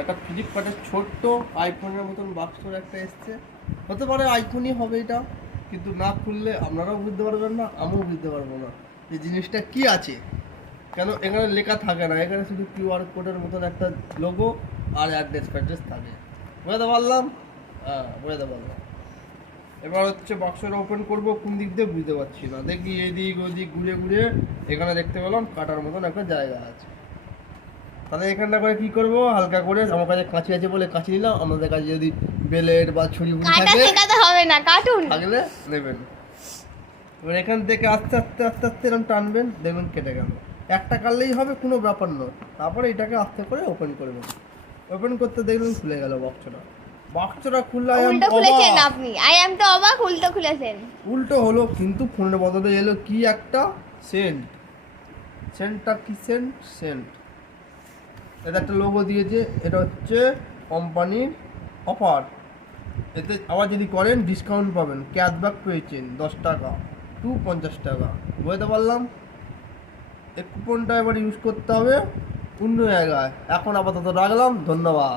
একটা ফ্লিপকার্টের ছোট্ট আইফোনের মতন বাক্সর একটা এসছে। হতে পারে আইফোনই হবে এটা, কিন্তু না খুললে আপনারাও বুঝতে পারবেন না, আমিও বুঝতে পারবো না যে জিনিসটা কি আছে। কেন এখানে লেখা থাকে না, এখানে শুধু কিউআর কোডের মতন একটা লোগো আর অ্যাড্রেস ফ্যাড্রেস থাকে। বুঝতে পারলাম? হ্যাঁ, বুঝতে পারলাম। এবার হচ্ছে বাক্সটা ওপেন করব, কোন দিক দিয়ে বুঝতে পারছি না। দেখি এদিক ওদিক ঘুরে ঘুরে এখানে দেখতে পেলাম কাটার মতন একটা জায়গা আছে। তাহলে এখানটা করে কি করব, হালকা করে, আমার কাছে কাঁচি আছে বলে কাঁচি নিলাম। আমাদের কাছে যদি বেলেট বা ছুরি বুড়ি কাটা থাকে শেখাতে হবে না, কাটুন থাকলে নেবেন। এবার এখান থেকে আস্তে আস্তে আস্তে আস্তে এরকম টানবেন, দেখবেন কেটে গেল। একটা কাটলেই হবে, কোনো ব্যাপার নয়। তারপরে এটাকে আস্তে করে ওপেন করবেন। ওপেন করতে দেখবেন খুলে গেল বাক্সটা। বাক্সটা খুললে উল্টো খুলেছেন আপনি, আই এম তো অবাক, উল্টো খুলেছেন। উল্টো হলো, কিন্তু ফোনের বদলে এলো কি একটা সেন্ট। সেন্টটা কি সেন্ট? সেন্ট। এটা একটা লোগো দিয়েছে, এটা হচ্ছে কোম্পানির অফার। এতে আবার যদি করেন ডিসকাউন্ট পাবেন, ক্যাশব্যাক পেয়েছেন 10 টাকা টু 50 টাকা। বুঝতে পারলাম? এই কুপনটা এবার ইউজ করতে হবে অন্য জায়গায়। এখন আপাতত রাখলাম, ধন্যবাদ।